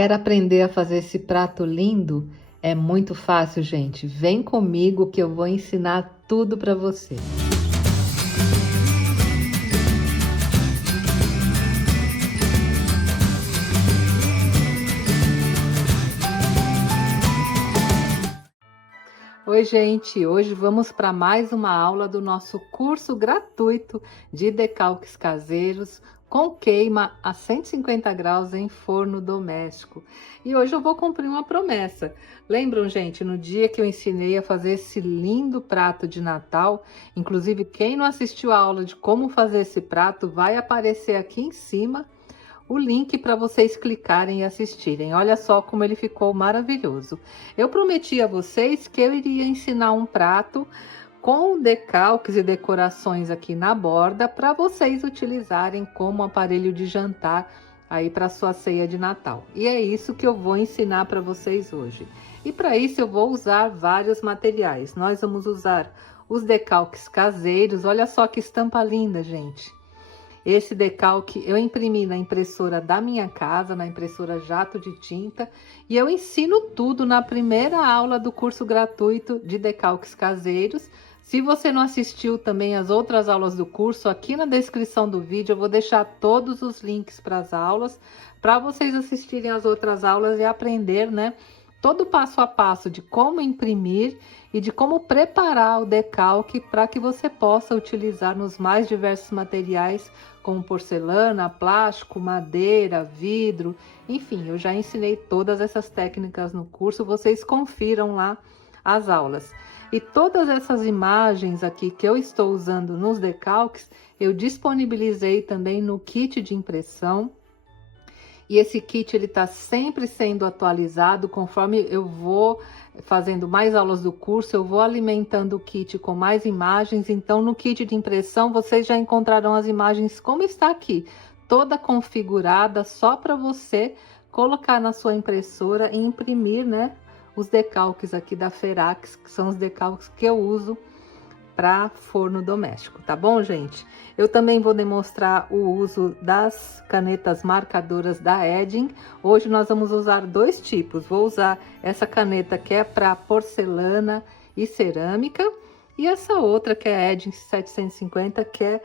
Quer aprender a fazer esse prato lindo? É muito fácil, gente. Vem comigo que eu vou ensinar tudo para você. Oi, gente! Hoje vamos para mais uma aula do nosso curso gratuito de decalques caseiros com queima a 150 graus em forno doméstico. E hoje eu vou cumprir uma promessa. Lembram, gente, no dia que eu ensinei a fazer esse lindo prato de Natal? Inclusive, quem não assistiu a aula de como fazer esse prato, vai aparecer aqui em cima o link para vocês clicarem e assistirem. Olha só como ele ficou maravilhoso. Eu prometi a vocês que eu iria ensinar um prato com decalques e decorações aqui na borda para vocês utilizarem como aparelho de jantar aí para sua ceia de Natal. E é isso que eu vou ensinar para vocês hoje. E para isso eu vou usar vários materiais. Nós vamos usar os decalques caseiros. Olha só que estampa linda, gente. Esse decalque eu imprimi na impressora da minha casa, na impressora jato de tinta, e eu ensino tudo na primeira aula do curso gratuito de decalques caseiros. Se você não assistiu também as outras aulas do curso, aqui na descrição do vídeo eu vou deixar todos os links para as aulas, para vocês assistirem as outras aulas e aprender, né? Todo o passo a passo de como imprimir e de como preparar o decalque para que você possa utilizar nos mais diversos materiais, como porcelana, plástico, madeira, vidro, enfim, eu já ensinei todas essas técnicas no curso, vocês confiram lá as aulas. E todas essas imagens aqui que eu estou usando nos decalques, eu disponibilizei também no kit de impressão. E esse kit ele está sempre sendo atualizado conforme eu vou fazendo mais aulas do curso, eu vou alimentando o kit com mais imagens. Então, no kit de impressão, vocês já encontrarão as imagens como está aqui, toda configurada só para você colocar na sua impressora e imprimir, né, os decalques aqui da Ferax, que são os decalques que eu uso para forno doméstico, tá bom, gente? Eu também vou demonstrar o uso das canetas marcadoras da Edding. Hoje nós vamos usar dois tipos. Vou usar essa caneta que é para porcelana e cerâmica e essa outra que é a Edding 750, que é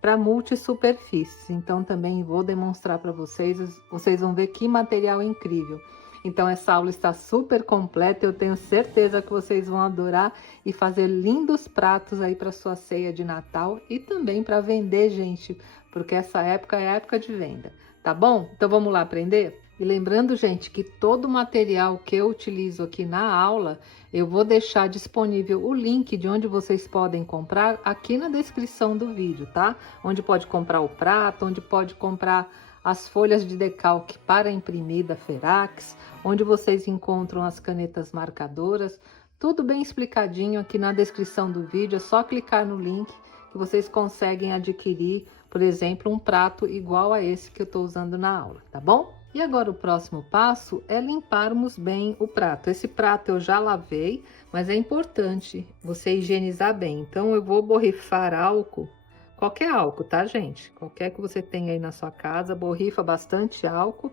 para multisuperfícies. Então também vou demonstrar para vocês, vocês vão ver que material incrível. Então essa aula está super completa, eu tenho certeza que vocês vão adorar e fazer lindos pratos aí para sua ceia de Natal e também para vender, gente, porque essa época é a época de venda, tá bom? Então vamos lá aprender? E lembrando, gente, que todo o material que eu utilizo aqui na aula, eu vou deixar disponível o link de onde vocês podem comprar aqui na descrição do vídeo, tá? Onde pode comprar o prato, onde pode comprar as folhas de decalque para imprimir da Ferax, onde vocês encontram as canetas marcadoras, tudo bem explicadinho aqui na descrição do vídeo, é só clicar no link que vocês conseguem adquirir, por exemplo, um prato igual a esse que eu estou usando na aula, tá bom? E agora o próximo passo é limparmos bem o prato. Esse prato eu já lavei, mas é importante você higienizar bem, então eu vou borrifar álcool. Qualquer álcool, tá, gente? Qualquer que você tenha aí na sua casa, borrifa bastante álcool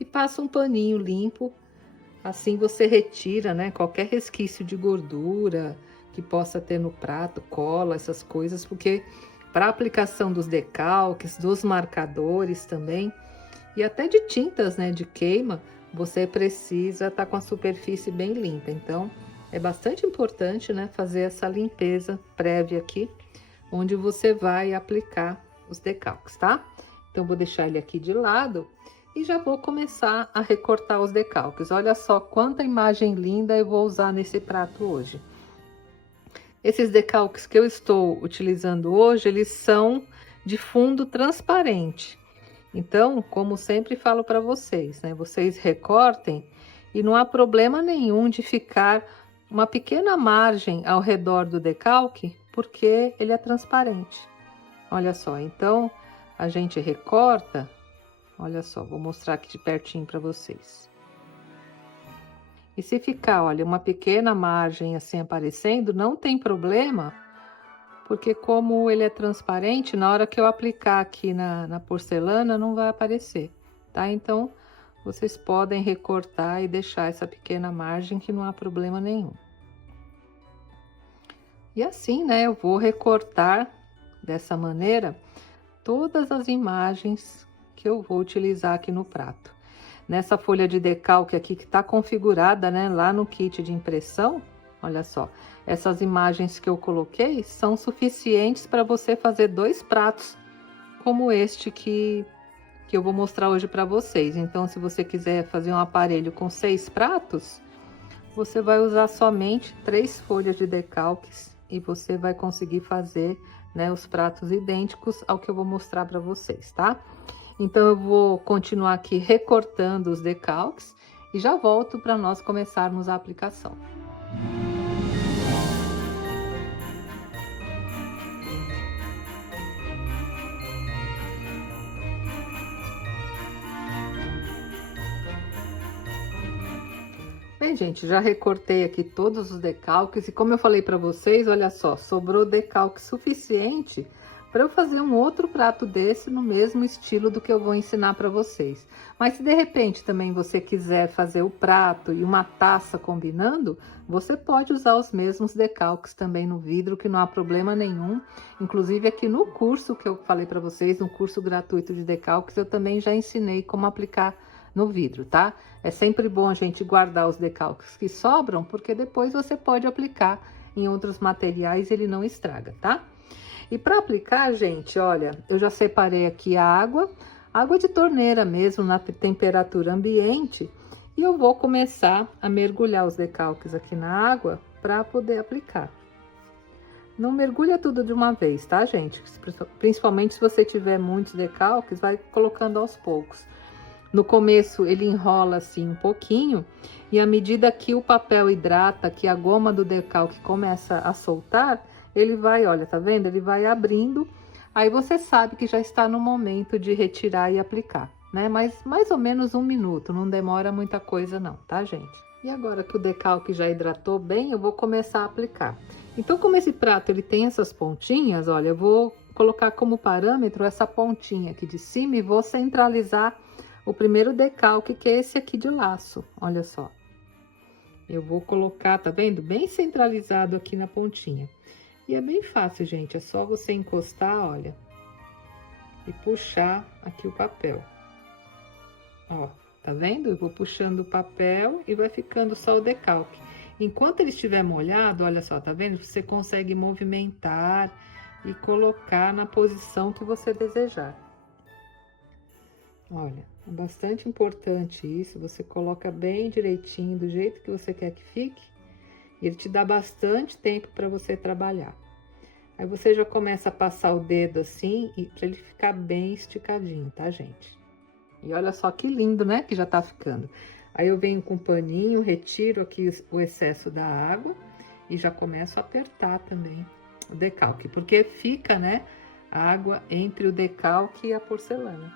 e passa um paninho limpo. Assim você retira, né, qualquer resquício de gordura que possa ter no prato, cola, essas coisas, porque para aplicação dos decalques, dos marcadores também, e até de tintas, né, de queima, você precisa estar com a superfície bem limpa. Então, é bastante importante, né, fazer essa limpeza prévia aqui, onde você vai aplicar os decalques, tá? Então, vou deixar ele aqui de lado e já vou começar a recortar os decalques. Olha só quanta imagem linda eu vou usar nesse prato hoje. Esses decalques que eu estou utilizando hoje, eles são de fundo transparente. Então, como sempre falo para vocês, né? Vocês recortem e não há problema nenhum de ficar uma pequena margem ao redor do decalque, porque ele é transparente. Olha só, então a gente recorta, olha só, vou mostrar aqui de pertinho para vocês. E se ficar, olha, uma pequena margem assim aparecendo, não tem problema, porque como ele é transparente, na hora que eu aplicar aqui na porcelana, não vai aparecer, tá? Então, vocês podem recortar e deixar essa pequena margem que não há problema nenhum. E assim, né, eu vou recortar dessa maneira todas as imagens que eu vou utilizar aqui no prato. Nessa folha de decalque aqui que está configurada, né, lá no kit de impressão, olha só, essas imagens que eu coloquei são suficientes para você fazer 2 pratos como este que eu vou mostrar hoje para vocês. Então, se você quiser fazer um aparelho com 6 pratos, você vai usar somente 3 folhas de decalques e você vai conseguir fazer, né, os pratos idênticos ao que eu vou mostrar para vocês, tá? Então, eu vou continuar aqui recortando os decalques e já volto para nós começarmos a aplicação. Bem, gente, já recortei aqui todos os decalques e como eu falei para vocês, olha só, sobrou decalque suficiente para eu fazer um outro prato desse no mesmo estilo do que eu vou ensinar para vocês. Mas se de repente também você quiser fazer o prato e uma taça combinando, você pode usar os mesmos decalques também no vidro, que não há problema nenhum. Inclusive aqui no curso que eu falei para vocês, no curso gratuito de decalques, eu também já ensinei como aplicar no vidro, tá? É sempre bom a gente guardar os decalques que sobram, porque depois você pode aplicar em outros materiais e ele não estraga, tá? E para aplicar, gente, olha, eu já separei aqui a água de torneira mesmo, na temperatura ambiente, e eu vou começar a mergulhar os decalques aqui na água para poder aplicar. Não mergulha tudo de uma vez, tá, gente? Principalmente se você tiver muitos decalques, vai colocando aos poucos. No começo ele enrola assim um pouquinho e à medida que o papel hidrata, que a goma do decalque começa a soltar, ele vai, olha, tá vendo? Ele vai abrindo, aí você sabe que já está no momento de retirar e aplicar, né? Mas mais ou menos 1 minuto, não demora muita coisa não, tá, gente? E agora que o decalque já hidratou bem, eu vou começar a aplicar. Então, como esse prato ele tem essas pontinhas, olha, eu vou colocar como parâmetro essa pontinha aqui de cima e vou centralizar o primeiro decalque, que é esse aqui de laço, olha só. Eu vou colocar, tá vendo? Bem centralizado aqui na pontinha. E é bem fácil, gente, é só você encostar, olha, e puxar aqui o papel. Ó, tá vendo? Eu vou puxando o papel e vai ficando só o decalque. Enquanto ele estiver molhado, olha só, tá vendo? Você consegue movimentar e colocar na posição que você desejar. Olha, é bastante importante isso, você coloca bem direitinho, do jeito que você quer que fique, e ele te dá bastante tempo para você trabalhar. Aí você já começa a passar o dedo assim, para ele ficar bem esticadinho, tá, gente? E olha só que lindo, né, que já tá ficando. Aí eu venho com um paninho, retiro aqui o excesso da água e já começo a apertar também o decalque, porque fica, né, a água entre o decalque e a porcelana.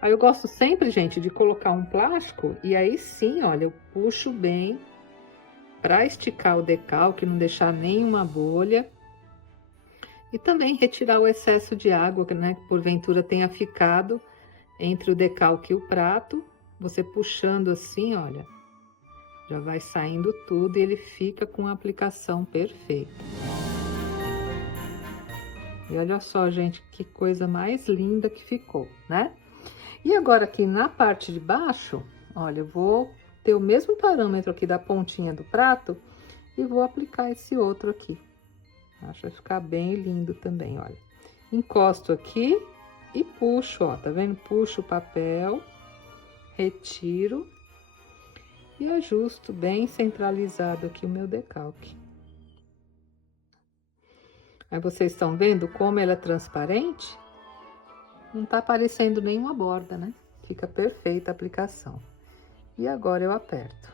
Aí eu gosto sempre, gente, de colocar um plástico e aí sim, olha, eu puxo bem para esticar o decalque, não deixar nenhuma bolha. E também retirar o excesso de água, né, que porventura tenha ficado entre o decalque e o prato. Você puxando assim, olha, já vai saindo tudo e ele fica com a aplicação perfeita. E olha só, gente, que coisa mais linda que ficou, né? E agora aqui na parte de baixo, olha, eu vou ter o mesmo parâmetro aqui da pontinha do prato e vou aplicar esse outro aqui. Acho que vai ficar bem lindo também, olha. Encosto aqui e puxo, ó, tá vendo? Puxo o papel, retiro e ajusto bem centralizado aqui o meu decalque. Aí vocês estão vendo como ela é transparente? Não tá aparecendo nenhuma borda, né? Fica perfeita a aplicação. E agora eu aperto.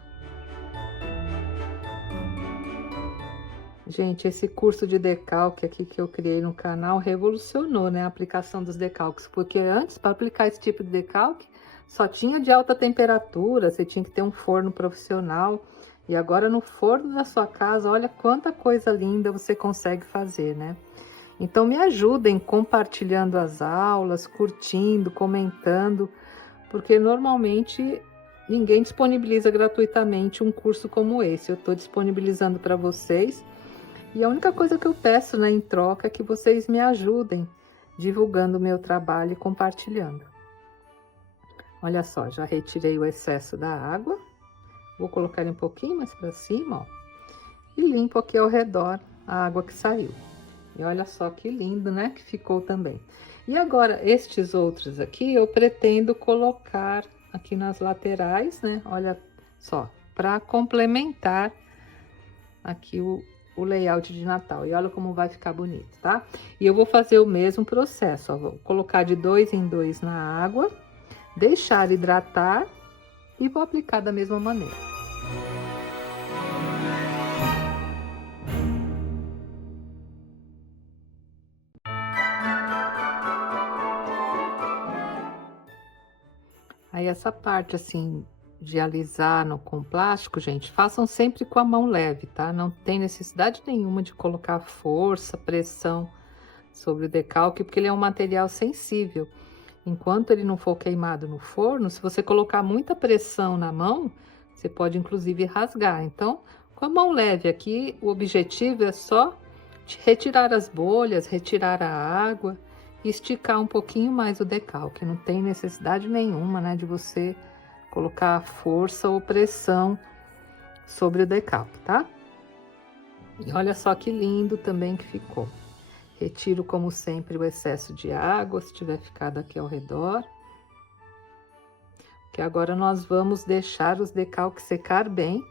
Gente, esse curso de decalque aqui que eu criei no canal revolucionou, né, a aplicação dos decalques, porque antes, para aplicar esse tipo de decalque, só tinha de alta temperatura, você tinha que ter um forno profissional, e agora no forno da sua casa, olha quanta coisa linda você consegue fazer, né? Então me ajudem compartilhando as aulas, curtindo, comentando, porque normalmente ninguém disponibiliza gratuitamente um curso como esse. Eu estou disponibilizando para vocês. E a única coisa que eu peço, né, em troca é que vocês me ajudem divulgando o meu trabalho e compartilhando. Olha só, já retirei o excesso da água. Vou colocar ele um pouquinho mais para cima, ó. E limpo aqui ao redor a água que saiu. E olha só que lindo, né, que ficou também. E agora, estes outros aqui, eu pretendo colocar aqui nas laterais, né, olha só, para complementar aqui o layout de Natal. E olha como vai ficar bonito, tá? E eu vou fazer o mesmo processo, ó, vou colocar de 2 em 2 na água, deixar hidratar e vou aplicar da mesma maneira. Aí essa parte assim de alisar com plástico, gente, façam sempre com a mão leve, tá? Não tem necessidade nenhuma de colocar força, pressão sobre o decalque, porque ele é um material sensível. Enquanto ele não for queimado no forno, se você colocar muita pressão na mão, você pode inclusive rasgar. Então, com a mão leve aqui, o objetivo é só retirar as bolhas, retirar a água e esticar um pouquinho mais o decalque. Não tem necessidade nenhuma, né, de você colocar força ou pressão sobre o decalque, tá? E olha só que lindo também que ficou. Retiro, como sempre, o excesso de água, se tiver ficado aqui ao redor. Que agora nós vamos deixar os decalques secar bem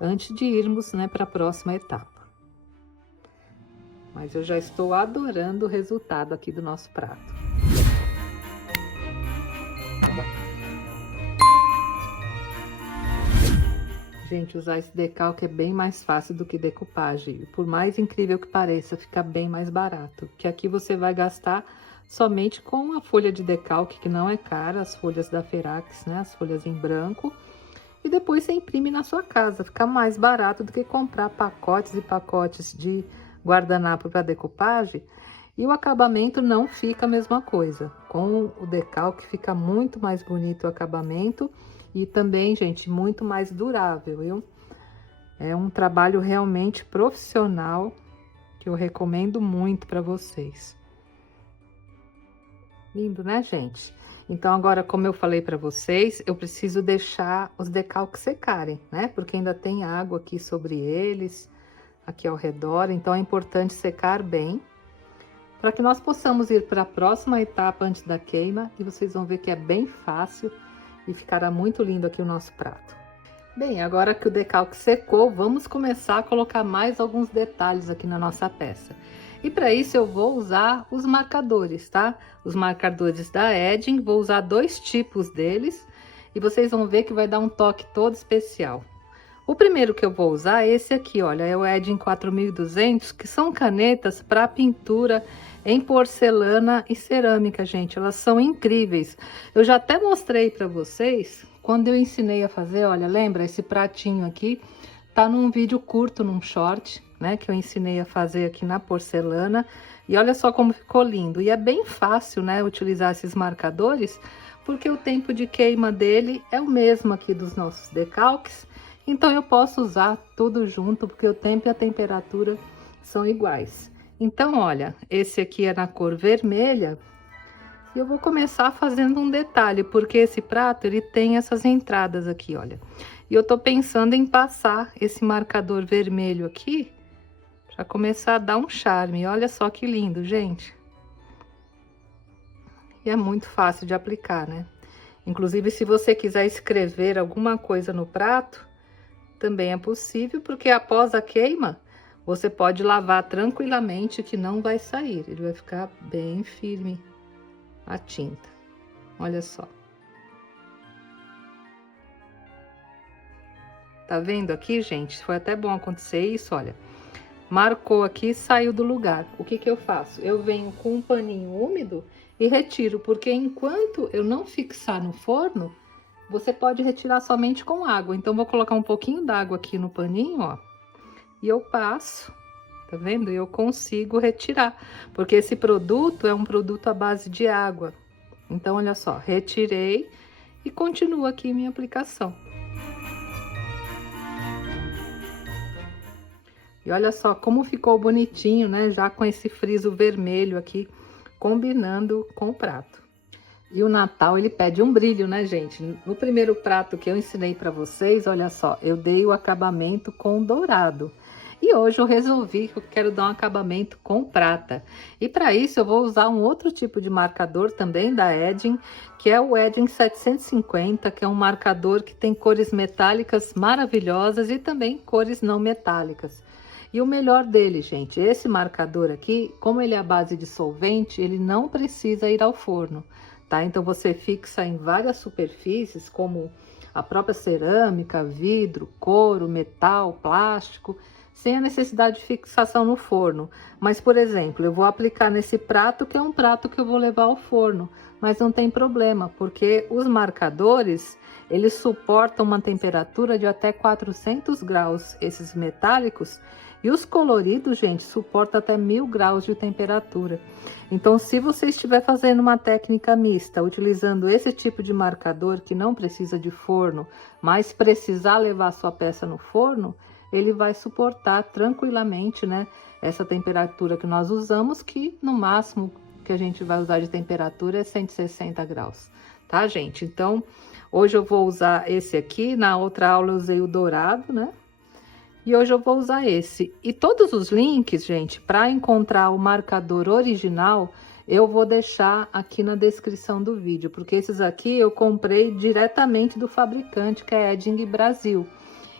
antes de irmos, né, para a próxima etapa. Mas eu já estou adorando o resultado aqui do nosso prato. Gente, usar esse decalque é bem mais fácil do que decupagem. Por mais incrível que pareça, fica bem mais barato. Que aqui você vai gastar somente com a folha de decalque, que não é cara, as folhas da Ferax, né? As folhas em branco. E depois você imprime na sua casa. Fica mais barato do que comprar pacotes e pacotes de guardanapo para decupagem. E o acabamento não fica a mesma coisa. Com o decalque fica muito mais bonito o acabamento. E também, gente, muito mais durável, viu? É um trabalho realmente profissional que eu recomendo muito para vocês. Lindo, né, gente? Então, agora, como eu falei para vocês, eu preciso deixar os decalques secarem, né? Porque ainda tem água aqui sobre eles, aqui ao redor. Então, é importante secar bem, para que nós possamos ir para a próxima etapa antes da queima. E vocês vão ver que é bem fácil e ficará muito lindo aqui o nosso prato. Bem, agora que o decalque secou, vamos começar a colocar mais alguns detalhes aqui na nossa peça. E para isso eu vou usar os marcadores, tá? Os marcadores da Edding, vou usar 2 tipos deles e vocês vão ver que vai dar um toque todo especial. O primeiro que eu vou usar é esse aqui, olha, é o Edding 4200, que são canetas para pintura em porcelana e cerâmica, gente. Elas são incríveis. Eu já até mostrei para vocês quando eu ensinei a fazer, olha, lembra esse pratinho aqui? Tá num vídeo curto, num short, né, que eu ensinei a fazer aqui na porcelana. E olha só como ficou lindo. E é bem fácil, né, utilizar esses marcadores, porque o tempo de queima dele é o mesmo aqui dos nossos decalques. Então eu posso usar tudo junto, porque o tempo e a temperatura são iguais. Então, olha, esse aqui é na cor vermelha. E eu vou começar fazendo um detalhe, porque esse prato, ele tem essas entradas aqui, olha. E eu tô pensando em passar esse marcador vermelho aqui, para começar a dar um charme. Olha só que lindo, gente. E é muito fácil de aplicar, né? Inclusive, se você quiser escrever alguma coisa no prato, também é possível, porque após a queima, você pode lavar tranquilamente que não vai sair. Ele vai ficar bem firme a tinta. Olha só. Tá vendo aqui, gente? Foi até bom acontecer isso, olha. Marcou aqui, saiu do lugar. O que que eu faço? Eu venho com um paninho úmido e retiro, porque enquanto eu não fixar no forno, você pode retirar somente com água. Então, vou colocar um pouquinho d'água aqui no paninho, ó. E eu passo, tá vendo? Eu consigo retirar, porque esse produto é um produto à base de água. Então, olha só, retirei e continuo aqui minha aplicação. E olha só como ficou bonitinho, né? Já com esse friso vermelho aqui, combinando com o prato. E o Natal, ele pede um brilho, né, gente? No primeiro prato que eu ensinei para vocês, olha só, eu dei o acabamento com dourado. E hoje eu resolvi que eu quero dar um acabamento com prata. E para isso eu vou usar um outro tipo de marcador também da Edding, que é o Edding 750, que é um marcador que tem cores metálicas maravilhosas e também cores não metálicas. E o melhor dele, gente, esse marcador aqui, como ele é à base de solvente, ele não precisa ir ao forno, tá? Então você fixa em várias superfícies, como a própria cerâmica, vidro, couro, metal, plástico, sem a necessidade de fixação no forno. Mas, por exemplo, eu vou aplicar nesse prato, que é um prato que eu vou levar ao forno, mas não tem problema, porque os marcadores, eles suportam uma temperatura de até 400 graus, esses metálicos, e os coloridos, gente, suportam até 1000 graus de temperatura. Então, se você estiver fazendo uma técnica mista, utilizando esse tipo de marcador que não precisa de forno, mas precisar levar sua peça no forno, ele vai suportar tranquilamente, né, essa temperatura que nós usamos, que no máximo que a gente vai usar de temperatura é 160 graus, tá, gente? Então, hoje eu vou usar esse aqui, na outra aula eu usei o dourado, né? E hoje eu vou usar esse. E todos os links, gente, para encontrar o marcador original, eu vou deixar aqui na descrição do vídeo, porque esses aqui eu comprei diretamente do fabricante, que é Edding Brasil.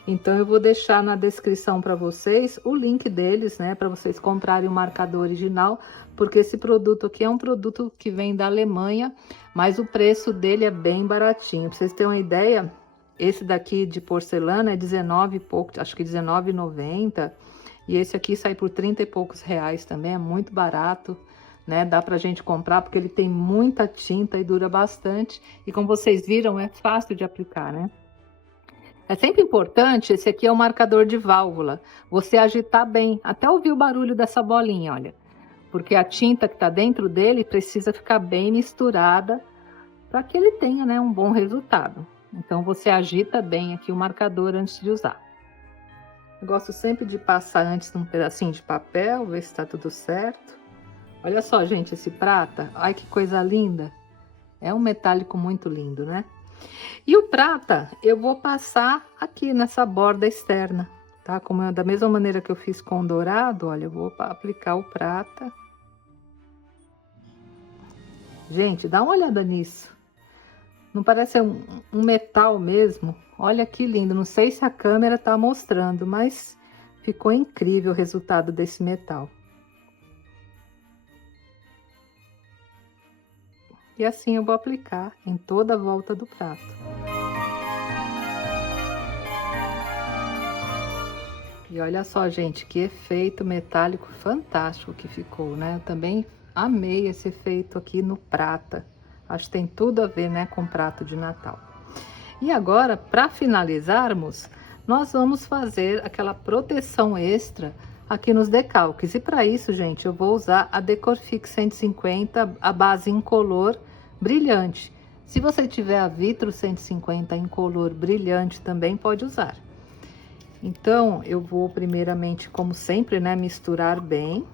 Então eu vou deixar na descrição para vocês o link deles, né, para vocês comprarem o marcador original, porque esse produto aqui é um produto que vem da Alemanha, mas o preço dele é bem baratinho. Para vocês terem uma ideia, esse daqui de porcelana é 19 e pouco, acho que R$19,90. E esse aqui sai por 30 e poucos reais também, é muito barato, né? Dá pra gente comprar porque ele tem muita tinta e dura bastante. E como vocês viram, é fácil de aplicar, né? É sempre importante, esse aqui é o marcador de válvula, você agitar bem, até ouvir o barulho dessa bolinha, olha. Porque a tinta que tá dentro dele precisa ficar bem misturada para que ele tenha, né, um bom resultado. Então, você agita bem aqui o marcador antes de usar. Eu gosto sempre de passar antes num pedacinho de papel, ver se está tudo certo. Olha só, gente, esse prata. Ai, que coisa linda. É um metálico muito lindo, né? E o prata, eu vou passar aqui nessa borda externa, tá? Como da mesma maneira que eu fiz com o dourado, olha, eu vou aplicar o prata. Gente, dá uma olhada nisso. Não parece um metal mesmo? Olha que lindo, não sei se a câmera tá mostrando, mas ficou incrível o resultado desse metal. E assim eu vou aplicar em toda a volta do prato. E olha só, gente, que efeito metálico fantástico que ficou, né? Eu também amei esse efeito aqui no prata. Acho que tem tudo a ver, né, com prato de Natal. E agora, para finalizarmos, nós vamos fazer aquela proteção extra aqui nos decalques. E para isso, gente, eu vou usar a Decorfix 150, a base incolor brilhante. Se você tiver a Vitro 150 incolor brilhante, também pode usar. Então, eu vou primeiramente, como sempre, né, misturar bem.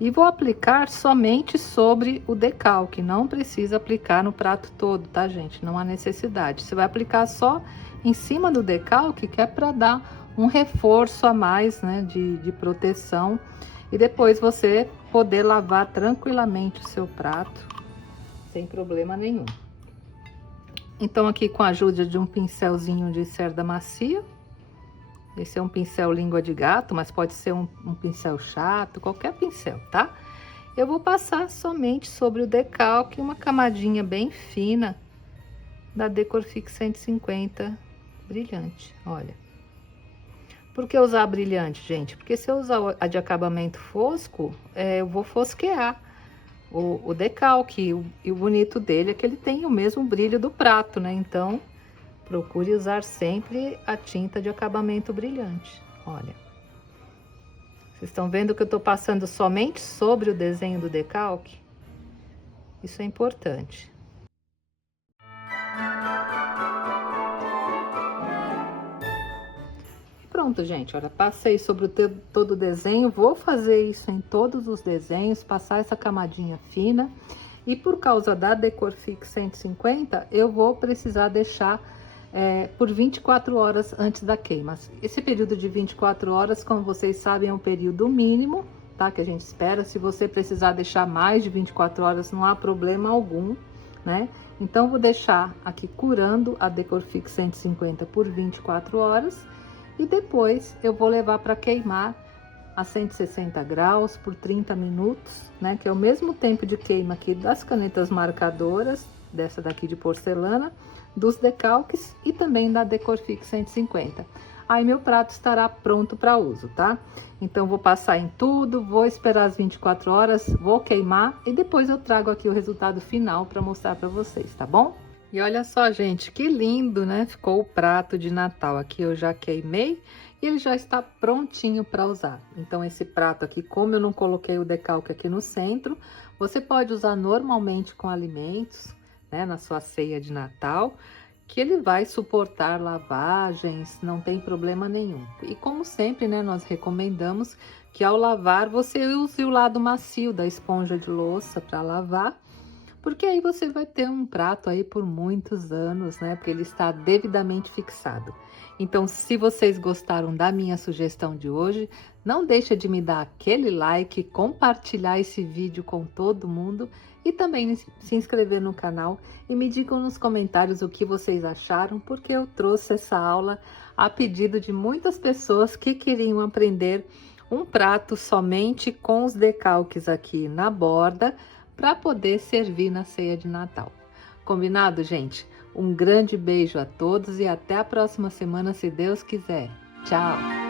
E vou aplicar somente sobre o decalque, não precisa aplicar no prato todo, tá, gente? Não há necessidade. Você vai aplicar só em cima do decalque, que é para dar um reforço a mais, né, de proteção. E depois você poder lavar tranquilamente o seu prato, sem problema nenhum. Então, aqui com a ajuda de um pincelzinho de cerda macia. Esse é um pincel língua de gato, mas pode ser um pincel chato, qualquer pincel, tá? Eu vou passar somente sobre o decalque uma camadinha bem fina da Decorfix 150 brilhante, olha. Por que usar brilhante, gente? Porque se eu usar a de acabamento fosco, eu vou fosquear o decalque. E o bonito dele é que ele tem o mesmo brilho do prato, né? Então, procure usar sempre a tinta de acabamento brilhante, olha. Vocês estão vendo que eu tô passando somente sobre o desenho do decalque? Isso é importante. pronto, gente. Olha, passei sobre todo o desenho. Vou fazer isso em todos os desenhos, passar essa camadinha fina. E por causa da Decorfix 150, eu vou precisar deixar por 24 horas antes da queima. Esse período de 24 horas, como vocês sabem, é um período mínimo, tá? Que a gente espera. Se você precisar deixar mais de 24 horas, não há problema algum, né? Então, vou deixar aqui curando a Decorfix 150 por 24 horas e depois eu vou levar para queimar a 160 graus por 30 minutos, né? Que é o mesmo tempo de queima aqui das canetas marcadoras, dessa daqui de porcelana, dos decalques e também da Decorfix 150. Aí meu prato estará pronto para uso, tá? Então, vou passar em tudo, vou esperar as 24 horas, vou queimar e depois eu trago aqui o resultado final para mostrar para vocês, tá bom? E olha só, gente, que lindo, né? Ficou o prato de Natal. Aqui eu já queimei e ele já está prontinho para usar. Então, esse prato aqui, como eu não coloquei o decalque aqui no centro, você pode usar normalmente com alimentos, né? Na sua ceia de Natal, que ele vai suportar lavagens, não tem problema nenhum. E como sempre, né, nós recomendamos que ao lavar você use o lado macio da esponja de louça para lavar, porque aí você vai ter um prato aí por muitos anos, né, porque ele está devidamente fixado. Então, se vocês gostaram da minha sugestão de hoje, não deixa de me dar aquele like, compartilhar esse vídeo com todo mundo e também se inscrever no canal e me digam nos comentários o que vocês acharam, porque eu trouxe essa aula a pedido de muitas pessoas que queriam aprender um prato somente com os decalques aqui na borda para poder servir na ceia de Natal. Combinado, gente? Um grande beijo a todos e até a próxima semana, se Deus quiser. Tchau!